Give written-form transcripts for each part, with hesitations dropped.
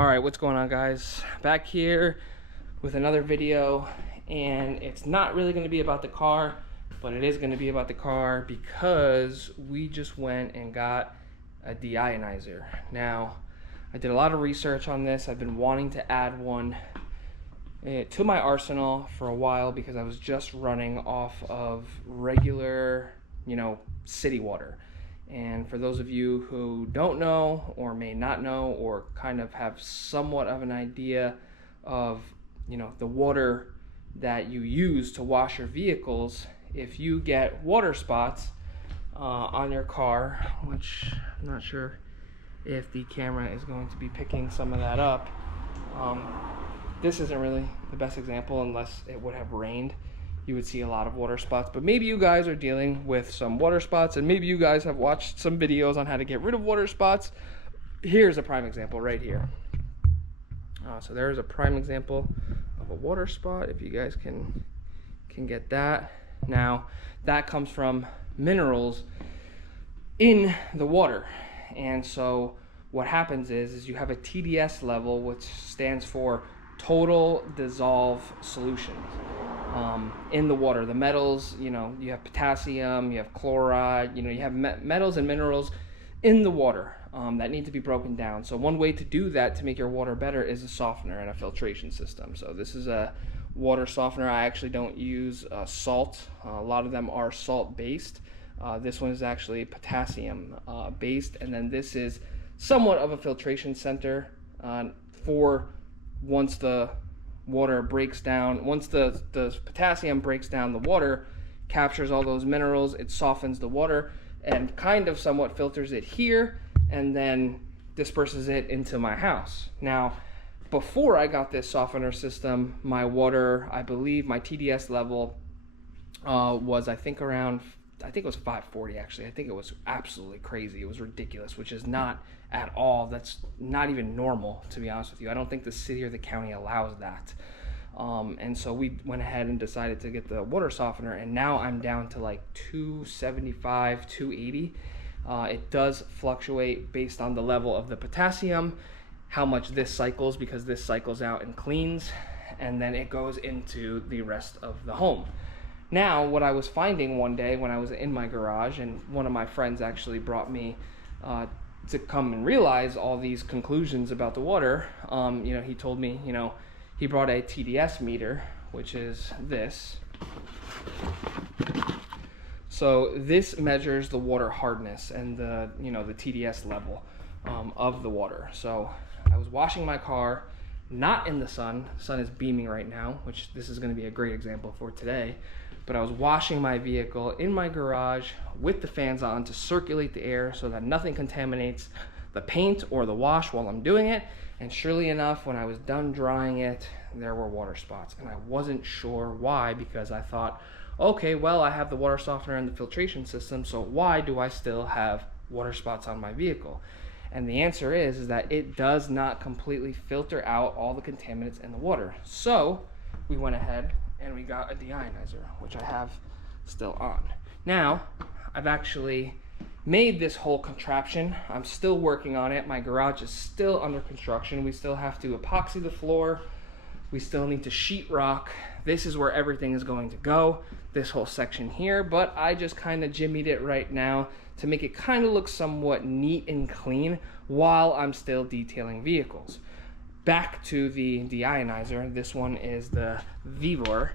Alright, what's going on, guys? Back here with another video, and it's not really going to be about the car, but it is going to be about the car because we just went and got a deionizer. Now, I did a lot of research on this. I've been wanting to add one to my arsenal for a while because I was just running off of regular, city water. And for those of you who don't know or may not know or kind of have somewhat of an idea of, the water that you use to wash your vehicles, if you get water spots on your car, which I'm not sure if the camera is going to be picking some of that up, this isn't really the best example unless it would have rained. You would see a lot of water spots, but maybe you guys are dealing with some water spots, and maybe you guys have watched some videos on how to get rid of water spots. Here's a prime example right here. So there's a prime example of a water spot, if you guys can get that. Now, that comes from minerals in the water, and so what happens is you have a TDS level, which stands for total dissolve solutions. In the water, the metals, you have potassium, you have chloride, you have metals and minerals in the water that need to be broken down. So one way to do that to make your water better is a softener and a filtration system. So this is a water softener. I actually don't use salt. A lot of them are salt based. This one is actually potassium based, and then this is somewhat of a filtration center for once the water breaks down, once the potassium breaks down the water, captures all those minerals, it softens the water and kind of somewhat filters it here and then disperses it into my house. Now, before I got this softener system, my water, I believe my TDS level was I think it was 540 actually. I think it was absolutely crazy. It was ridiculous, which is not at all. That's not even normal, to be honest with you. I don't think the city or the county allows that. And so we went ahead and decided to get the water softener, and now I'm down to like 275, 280. It does fluctuate based on the level of the potassium, how much this cycles, because this cycles out and cleans, and then it goes into the rest of the home. Now, what I was finding one day when I was in my garage, and one of my friends actually brought me to come and realize all these conclusions about the water, he told me, he brought a TDS meter, which is this. So this measures the water hardness and the TDS level of the water. So I was washing my car, not in the sun. The sun is beaming right now, which this is going to be a great example for today. But I was washing my vehicle in my garage with the fans on to circulate the air so that nothing contaminates the paint or the wash while I'm doing it. And surely enough, when I was done drying it, there were water spots. And I wasn't sure why, because I thought, okay, well, I have the water softener and the filtration system, so why do I still have water spots on my vehicle? And the answer is that it does not completely filter out all the contaminants in the water. So we went ahead and we got a deionizer, which I have still on. Now, I've actually made this whole contraption. I'm still working on it. My garage is still under construction. We still have to epoxy the floor. We still need to sheetrock. This is where everything is going to go, this whole section here, but I just kind of jimmied it right now to make it kind of look somewhat neat and clean while I'm still detailing vehicles. Back to the deionizer. This one is the Vivor.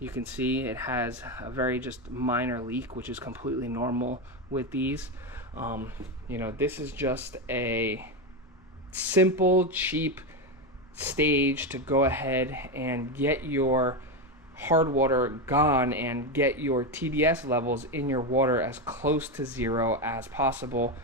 You can see it has a very just minor leak, which is completely normal with these. This is just a simple, cheap stage to go ahead and get your hard water gone and get your TDS levels in your water as close to zero as possible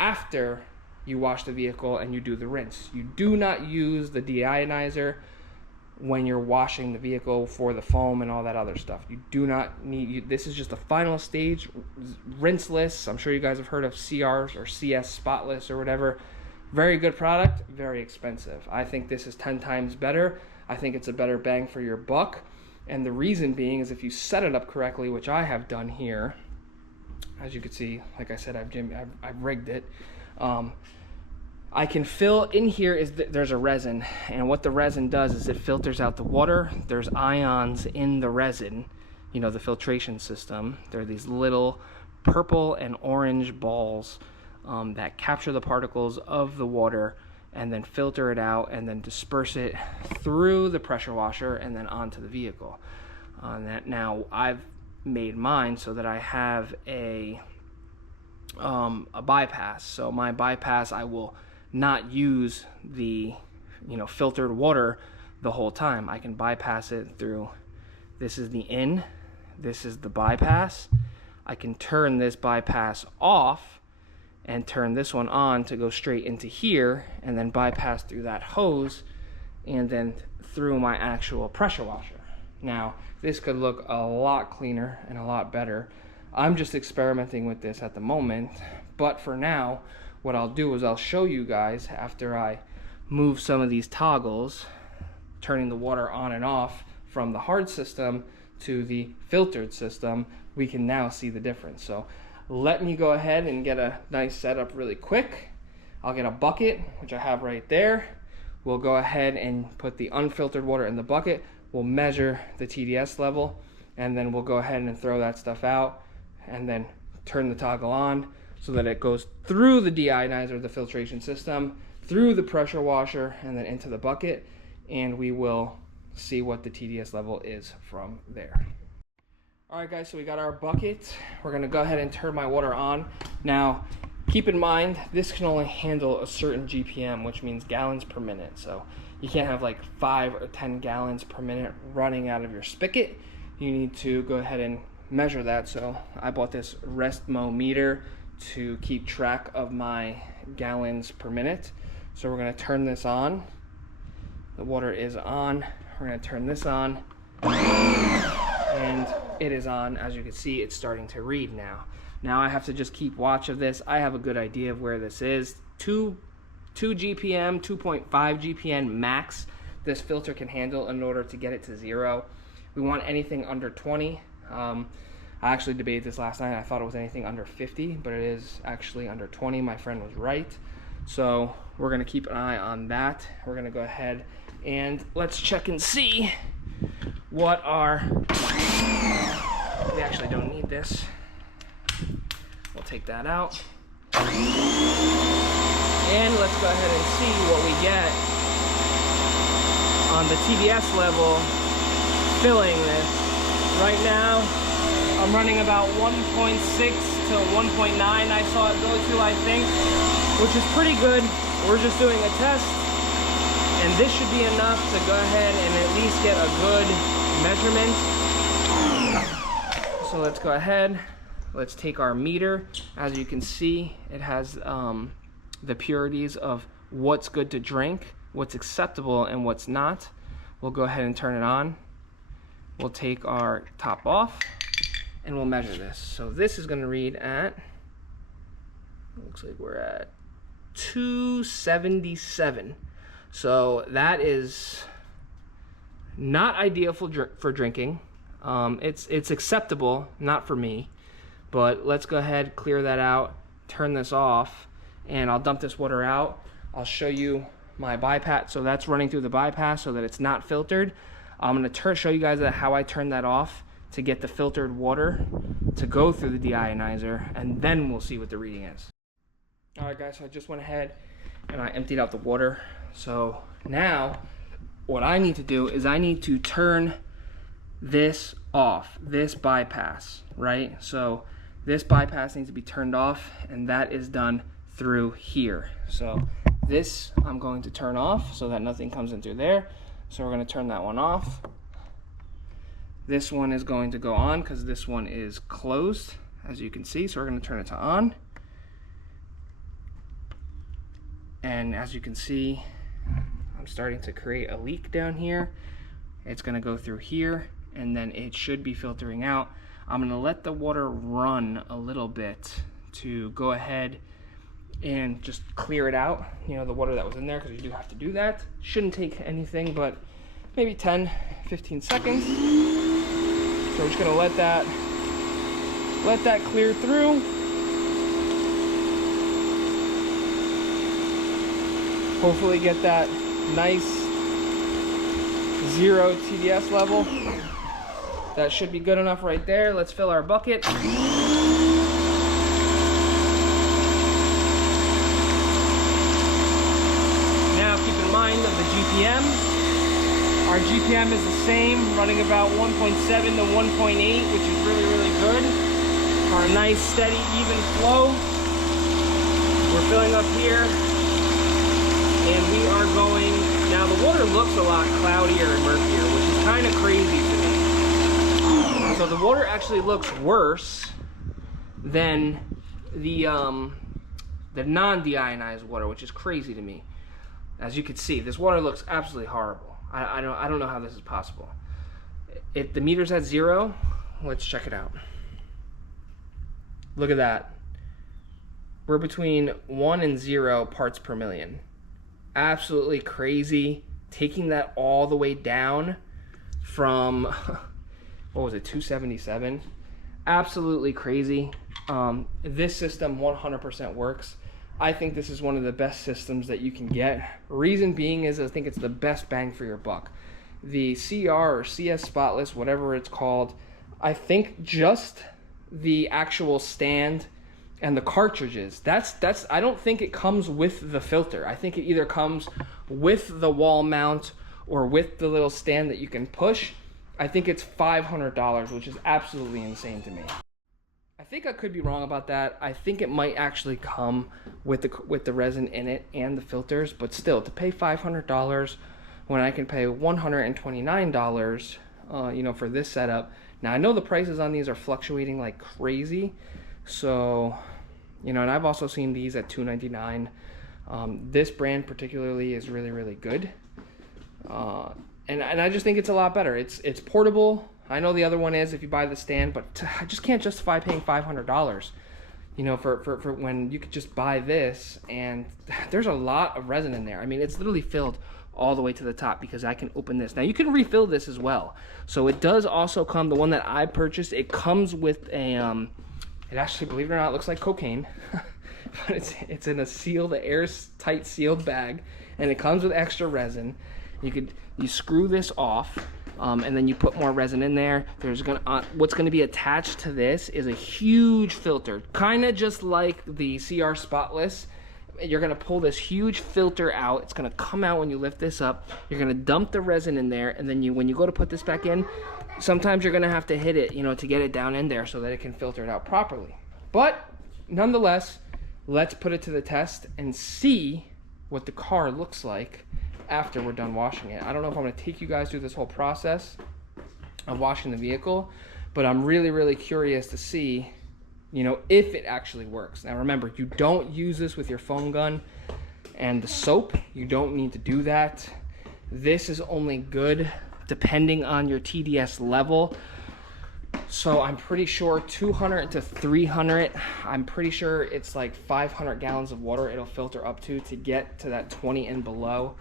after you wash the vehicle and you do the rinse. You do not use the deionizer when you're washing the vehicle for the foam and all that other stuff. You do not need, this is just the final stage, rinseless. I'm sure you guys have heard of CRs or CS Spotless or whatever. Very good product, very expensive. I think this is 10 times better. I think it's a better bang for your buck. And the reason being is if you set it up correctly, which I have done here, as you can see, like I said, I've rigged it. I can fill in here there's a resin, and what the resin does is it filters out the water. There's ions in the resin, you know, the filtration system. There are these little purple and orange balls that capture the particles of the water and then filter it out and then disperse it through the pressure washer and then onto the vehicle. Now I've made mine so that I have a bypass. So my bypass, I will not use the, you know, filtered water the whole time. I can bypass it through, this is the in, this is the bypass. I can turn this bypass off and turn this one on to go straight into here, and then bypass through that hose and then through my actual pressure washer. Now, this could look a lot cleaner and a lot better. I'm just experimenting with this at the moment, but for now, what I'll do is I'll show you guys after I move some of these toggles, turning the water on and off from the hard system to the filtered system, we can now see the difference. So let me go ahead and get a nice setup really quick. I'll get a bucket, which I have right there. We'll go ahead and put the unfiltered water in the bucket. We'll measure the TDS level, and then we'll go ahead and throw that stuff out and then turn the toggle on so that it goes through the deionizer, the filtration system, through the pressure washer, and then into the bucket, and we will see what the TDS level is from there. All right, guys, so we got our bucket. We're gonna go ahead and turn my water on. Now, keep in mind, this can only handle a certain GPM, which means gallons per minute. So you can't have like 5 or 10 gallons per minute running out of your spigot. You need to go ahead and measure that. So I bought this Restmo meter to keep track of my gallons per minute. So we're gonna turn this on. The water is on. We're gonna turn this on. And it is on. As you can see, it's starting to read now. Now I have to just keep watch of this. I have a good idea of where this is. 2 GPM, 2.5 GPM max this filter can handle in order to get it to 0. We want anything under 20. I actually debated this last night. I thought it was anything under 50, but it is actually under 20. My friend was right. So we're gonna keep an eye on that. We're gonna go ahead and let's check and see what our, we actually don't need this. We'll take that out. And let's go ahead and see what we get on the TDS level filling this. Right now, I'm running about 1.6 to 1.9 I saw it go to, I think, which is pretty good. We're just doing a test, and this should be enough to go ahead and at least get a good measurement. So let's go ahead. Let's take our meter. As you can see, it has the purities of what's good to drink, what's acceptable, and what's not. We'll go ahead and turn it on. We'll take our top off and we'll measure this. So this is going to read at, looks like we're at 277. So that is not ideal for drinking. It's acceptable, not for me. But let's go ahead, clear that out, turn this off, and I'll dump this water out. I'll show you my bypass. So that's running through the bypass so that it's not filtered. I'm gonna show you guys how I turn that off to get the filtered water to go through the deionizer, and then we'll see what the reading is. All right, guys, so I just went ahead and I emptied out the water. So now what I need to do is I need to turn this off, this bypass, right? So this bypass needs to be turned off, and that is done through here. So this I'm going to turn off so that nothing comes in through there. So we're going to turn that one off. This one is going to go on because this one is closed, as you can see. So we're going to turn it to on. And as you can see, I'm starting to create a leak down here. It's going to go through here, and then it should be filtering out. I'm going to let the water run a little bit to go ahead and just clear it out, you know, the water that was in there, because you do have to do that. Shouldn't take anything but maybe 10-15 seconds. So we're just going to let that clear through. Hopefully get that nice 0 TDS level. That should be good enough right there. Let's fill our bucket. Now keep in mind of the GPM. Our GPM is the same, running about 1.7 to 1.8, which is really, really good. For a nice, steady, even flow. We're filling up here. And we are going, now the water looks a lot cloudier and murkier, which is kind of crazy to me. So the water actually looks worse than the non-deionized water, which is crazy to me. As you can see, this water looks absolutely horrible. I don't know how this is possible. If the meter's at 0, let's check it out. Look at that. We're between 1 and 0 parts per million. Absolutely crazy. Taking that all the way down from, what was it, 277? Absolutely crazy. This system 100% works. I think this is one of the best systems that you can get. Reason being is I think it's the best bang for your buck. The CR or CS Spotless, whatever it's called, I think just the actual stand and the cartridges, that's I don't think it comes with the filter. I think it either comes with the wall mount or with the little stand that you can push. I think it's $500, which is absolutely insane to me. I think I could be wrong about that. I think it might actually come with the resin in it and the filters, but still, to pay $500 when I can pay $129, you know, for this setup. Now I know the prices on these are fluctuating like crazy, so you know, and I've also seen these at $299. This brand particularly is really, really good, and I just think it's a lot better. It's portable. I know the other one is if you buy the stand, but I just can't justify paying $500, you know, for when you could just buy this, and there's a lot of resin in there. I mean, it's literally filled all the way to the top because I can open this. Now you can refill this as well. So it does also come, the one that I purchased, it comes with a, it actually, believe it or not, looks like cocaine, but it's in a sealed, airtight sealed bag, and it comes with extra resin. You screw this off. And then you put more resin in there. There's what's gonna be attached to this is a huge filter, kind of just like the CR Spotless. You're gonna pull this huge filter out. It's gonna come out when you lift this up. You're gonna dump the resin in there, and then when you go to put this back in, sometimes you're gonna have to hit it, you know, to get it down in there so that it can filter it out properly. But nonetheless, let's put it to the test and see what the car looks like after we're done washing it. I don't know if I'm going to take you guys through this whole process of washing the vehicle, but I'm really, really curious to see, you know, if it actually works. Now remember, you don't use this with your foam gun and the soap. You don't need to do that. This is only good depending on your TDS level. So I'm pretty sure 200 to 300, I'm pretty sure it's like 500 gallons of water it'll filter up to get to that 20 and below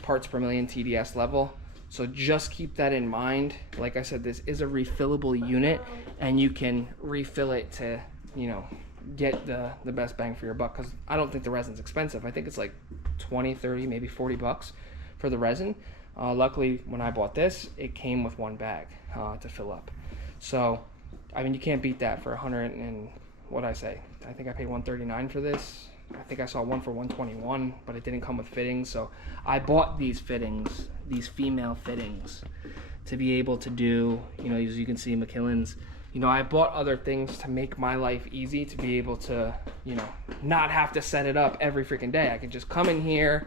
parts per million TDS level. So just keep that in mind. Like I said, this is a refillable unit, and you can refill it to, you know, get the best bang for your buck, because I don't think the resin's expensive. I think it's like 20, 30, maybe 40 bucks for the resin. Luckily, when I bought this, it came with one bag to fill up. So, I mean, you can't beat that for 100 and what'd I say? I think I paid $139 for this. I think I saw one for $121, but it didn't come with fittings. So I bought these fittings, these female fittings, to be able to do, you know, as you can see, McKillen's, you know, I bought other things to make my life easy, to be able to, you know, not have to set it up every freaking day. I can just come in here,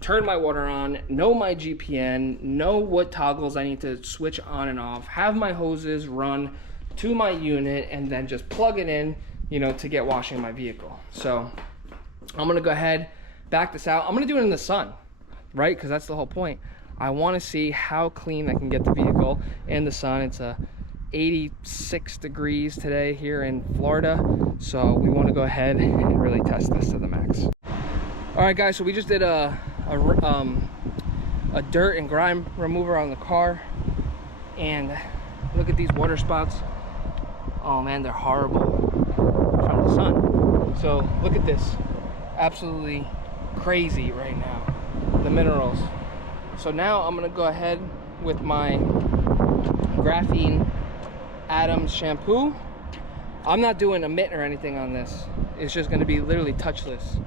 turn my water on, know my GPN, know what toggles I need to switch on and off, have my hoses run to my unit, and then just plug it in, you know, to get washing my vehicle. So I'm gonna go ahead, back this out. I'm gonna do it in the sun, right? Because that's the whole point. I wanna see how clean I can get the vehicle in the sun. It's 86 degrees today here in Florida. So we wanna go ahead and really test this to the max. All right, guys, so we just did a dirt and grime remover on the car, and look at these water spots. Oh man, they're horrible from the sun. So look at this, absolutely crazy right now, the minerals. So now I'm gonna go ahead with my Graphene Adams shampoo. I'm not doing a mitt or anything on this. It's just gonna be literally touchless.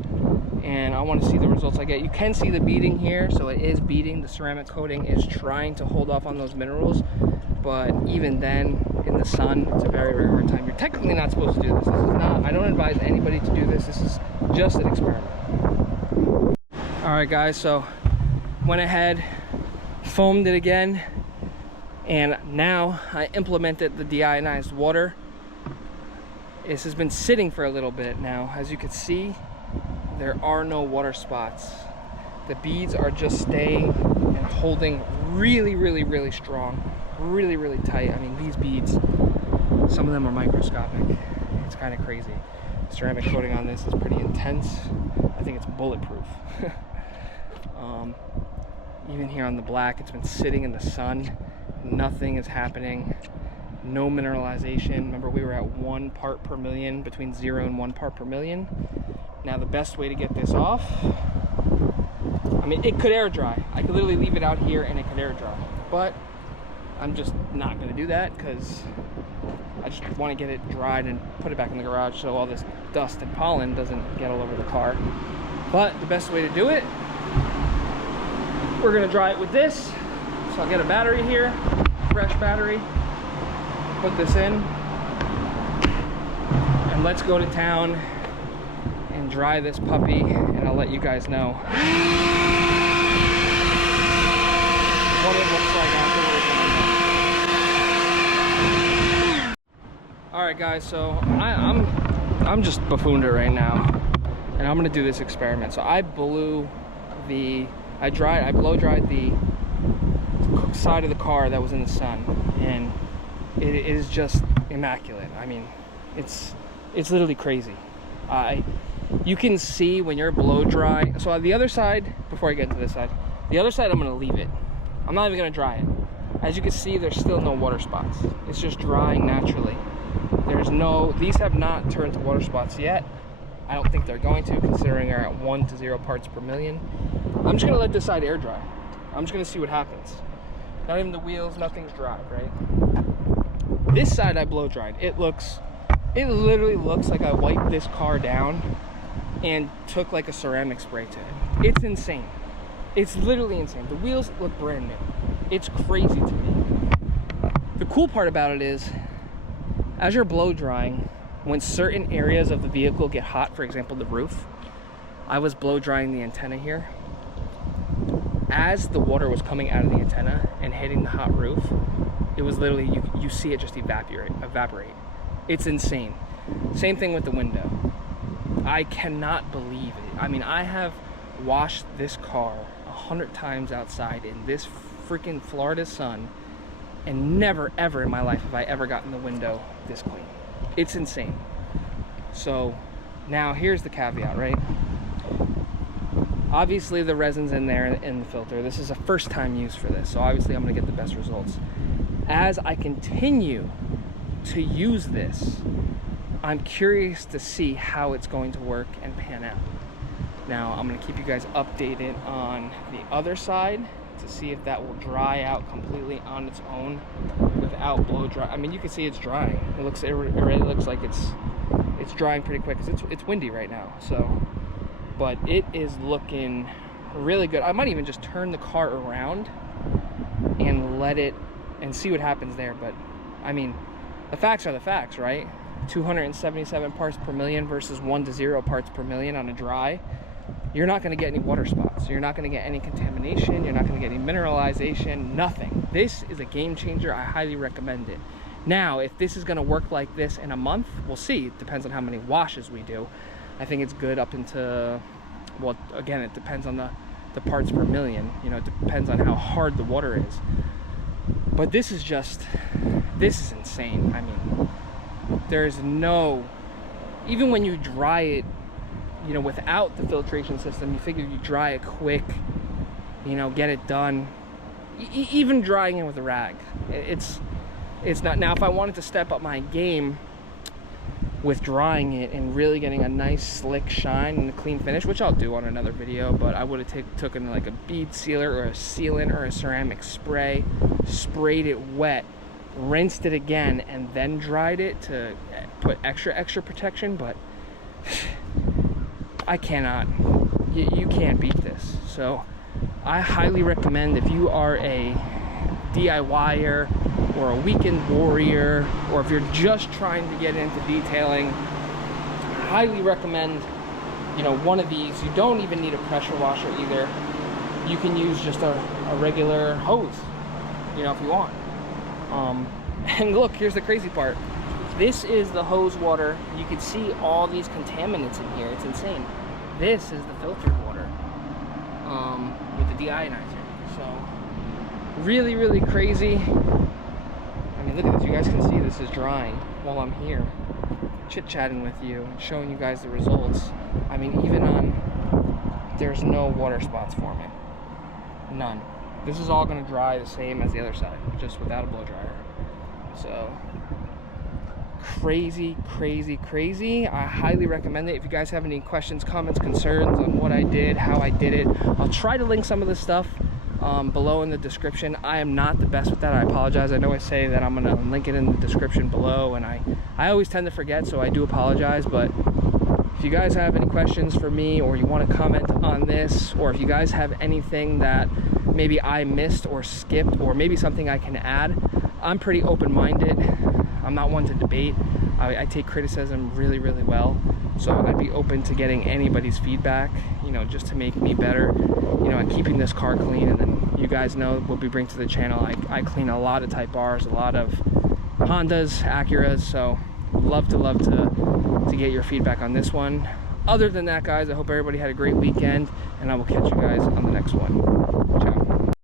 And I want to see the results I get. You can see the beading here, so it is beading. The ceramic coating is trying to hold off on those minerals, but even then, in the sun, it's a very, very hard time. You're technically not supposed to do this. This is not, I don't advise anybody to do this. This is just an experiment. All right, guys, so went ahead, foamed it again, and now I implemented the deionized water. This has been sitting for a little bit now. As you can see, there are no water spots. The beads are just staying and holding really, really, really strong, really, really tight. I mean, these beads, some of them are microscopic. It's kind of crazy. Ceramic coating on this is pretty intense. I think it's bulletproof. Even here on the black, it's been sitting in the sun. Nothing is happening. No mineralization. Remember, we were at 1 part per million, between 0 and 1 part per million. Now the best way to get this off, I mean, it could air dry. I could literally leave it out here and it could air dry, but I'm just not gonna do that because I just want to get it dried and put it back in the garage so all this dust and pollen doesn't get all over the car. But the best way to do it, we're gonna dry it with this. So I'll get a battery here, fresh battery, put this in, and let's go to town and dry this puppy, and I'll let you guys know what it looks like afterwards. Alright guys, so I'm just buffooned it right now, and I'm gonna do this experiment. So I blow dried the side of the car that was in the sun, and it is just immaculate. I mean, it's literally crazy. You can see when you're blow dry. So on the other side, before I get into this side, the other side I'm gonna leave it. I'm not even gonna dry it. As you can see, there's still no water spots. It's just drying naturally. These have not turned to water spots yet. I don't think they're going to, considering they're at 1 to 0 parts per million. I'm just gonna let this side air dry. I'm just gonna see what happens. Not even the wheels, nothing's dried, right? This side I blow dried. It literally looks like I wiped this car down and took like a ceramic spray to it. It's insane. It's literally insane. The wheels look brand new. It's crazy to me. The cool part about it is, as you're blow drying, when certain areas of the vehicle get hot, for example, the roof, I was blow drying the antenna here. As the water was coming out of the antenna and hitting the hot roof, it was literally, you see it just evaporate. It's insane. Same thing with the window. I cannot believe it. I mean, I have washed this car 100 times outside in this freaking Florida sun, and never ever in my life have I ever gotten the window this clean. It's insane. So now here's the caveat, right? Obviously the resin's in there in the filter. This is a first time use for this, so obviously I'm gonna get the best results. As I continue to use this, I'm curious to see how it's going to work and pan out. Now I'm gonna keep you guys updated on the other side to see if that will dry out completely on its own without blow dry. I mean, you can see it's drying. It already looks like it's drying pretty quick because it's windy right now. So, but it is looking really good. I might even just turn the car around and let it and see what happens there. But I mean, the facts are the facts, right? 277 parts per million versus 1 to 0 parts per million on a dry. You're not going to get any water spots. You're not going to get any contamination. You're not going to get any mineralization, nothing. This is a game changer. I highly recommend it. Now, if this is going to work like this in a month, we'll see. It depends on how many washes we do. I think it's good up into, well, again, it depends on the parts per million. You know, it depends on how hard the water is. But this is insane. I mean, there's no, even when you dry it, you know, without the filtration system, you figure you dry it quick, you know, get it done. Even drying it with a rag, it's not. Now, if I wanted to step up my game, with drying it and really getting a nice slick shine and a clean finish, which I'll do on another video, but I would have taken like a bead sealer or a sealant or a ceramic spray, sprayed it wet, rinsed it again, and then dried it to put extra protection. But I cannot, you can't beat this. So I highly recommend, if you are a DIYer or a weekend warrior, or if you're just trying to get into detailing, I highly recommend, you know, one of these. You don't even need a pressure washer either. You can use just a regular hose, you know, if you want. And look, here's the crazy part. This is the hose water. You can see all these contaminants in here. It's insane. This is the filtered water with the deionizer. So really, really crazy. I mean, look at this. You guys can see this is drying while I'm here chit-chatting with you and showing you guys the results. I mean, even on, there's no water spots forming. None. This is all going to dry the same as the other side, just without a blow dryer. So crazy, crazy, crazy. I highly recommend it. If you guys have any questions, comments, concerns on what I did, how I did it, I'll try to link some of this stuff below in the description. I am not the best with that. I apologize. I know I say that I'm going to link it in the description below, and I always tend to forget, so I do apologize. But if you guys have any questions for me, or you want to comment on this, or if you guys have anything that maybe I missed or skipped, or maybe something I can add, I'm pretty open-minded. I'm not one to debate. I take criticism really, really well. So I'd be open to getting anybody's feedback, you know, just to make me better, you know, at keeping this car clean. And then you guys know what we bring to the channel. I clean a lot of Type Rs, a lot of Hondas, Acuras. So love to get your feedback on this one. Other than that, guys, I hope everybody had a great weekend, and I will catch you guys on the next one. Ciao.